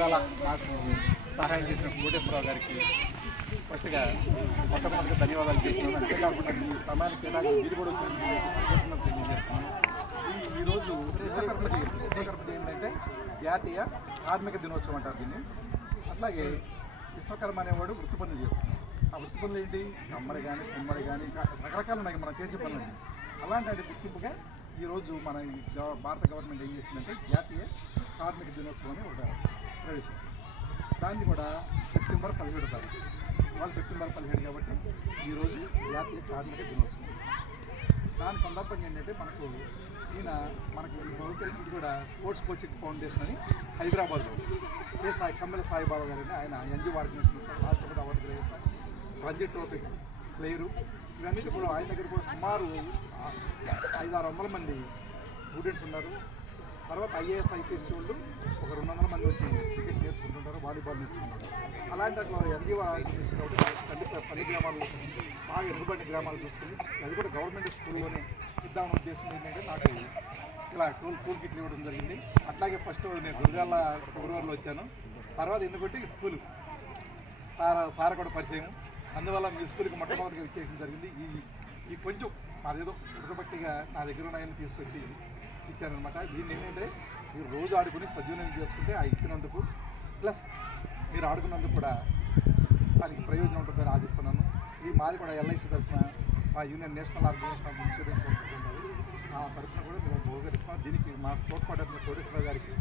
నాకు సహాయం చేసిన కోటేశ్వరరావు గారికి ఫస్ట్గా మొట్టమొదటిగా ధన్యవాదాలు చేస్తున్నాను. అంతేకాకుండా మీ సమయానికి కేటాయించి మీరు కూడా వచ్చిన తెలియజేస్తున్నాను. ఈరోజు విశ్వకర్మ ఏంటంటే జాతీయ కార్మిక దినోత్సవం అంటారు దీన్ని. అట్లాగే విశ్వకర్మ అనేవాడు వృత్తి పనులు చేస్తున్నాడు. ఆ వృత్తి పనులు ఏంటి? కమ్మరి కానీ కుమ్మరి కానీ ఇంకా రకరకాలు ఉన్నాయి మనం చేసే పనులు. అలాంటి గుర్తింపుగా ఈరోజు మన భారత గవర్నమెంట్ ఏం చేసిందంటే జాతీయ కార్మిక దినోత్సవం అని ఒక ప్రవేశించారు. దాన్ని కూడా సెప్టెంబర్ 17 తారీఖు, వాళ్ళు సెప్టెంబర్ 17 కాబట్టి ఈరోజు జాతీయ కార్మిక దినోత్సవం. దాని సందర్భంగా ఏంటంటే మనకి భవిష్యత్తు కూడా స్పోర్ట్స్ కోచింగ్ ఫౌండేషన్ అని హైదరాబాద్లో కమ్మెల సాయిబాబా గారిని ఆయన ఎన్జీ ఆర్గనైజేషన్ రాష్ట్రపతి అవార్డు గ్రహీత, రంజీ ట్రోఫీ ప్లేయరు, ఇవన్నీ కూడా ఆయన దగ్గర కూడా సుమారు 500-600 మంది స్టూడెంట్స్ ఉన్నారు. తర్వాత ఐఏఎస్ ఐపీఎస్ వాళ్ళు ఒక 200 మంది వచ్చి క్రికెట్ నేర్చుకుంటుంటారు, వాలీబాల్ నేర్చుకుంటారు. అలాంటి అట్లా ఎన్జీఓ ఆర్గనైజేషన్ కాబట్టి పని గ్రామాలు బాగా ఎన్నుబడిన గ్రామాలు చూసుకుని అది కూడా గవర్నమెంట్ స్కూల్లోనే ఇద్దామని ఉద్దేశం ఏంటంటే నాకు ఇలా టూల్ కిట్లు ఇవ్వడం జరిగింది. అట్లాగే ఫస్ట్ నేను గురజాల ఫిబ్రవరిలో వచ్చాను. తర్వాత ఎందుకంటే స్కూలు సార్ కూడా పరిచయం, అందువల్ల మీ స్కూల్కి మొట్టమొదటిగా ఇచ్చేయడం జరిగింది. ఈ కొంచెం అదేదో ఉడకబట్టిగా నా దగ్గర ఉన్నాయని తీసుకొచ్చి ఇచ్చానమాట. దీన్ని ఏంటంటే మీరు రోజు ఆడుకుని సద్వినియోగం చేసుకుంటే ఆ ఇచ్చినందుకు ప్లస్ మీరు ఆడుకున్నందుకు కూడా దానికి ప్రయోజనం ఉంటుందని ఆశిస్తున్నాను. ఇది మాది కూడా ఎల్ఐసి తరఫున మా union national organisation of insurance ఉంటుంది, ఆ తరఫున కూడా మేము బహుకరిస్తున్నాం. దీనికి మా తోడ్పాటు కోటేశ్వరరావు గారికి,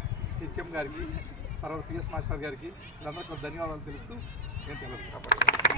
హెచ్ఎం గారికి, తర్వాత పిఎస్ మాస్టర్ గారికి వీళ్ళందరికీ ధన్యవాదాలు తెలుపుతూ నేను తెలుపుతాను.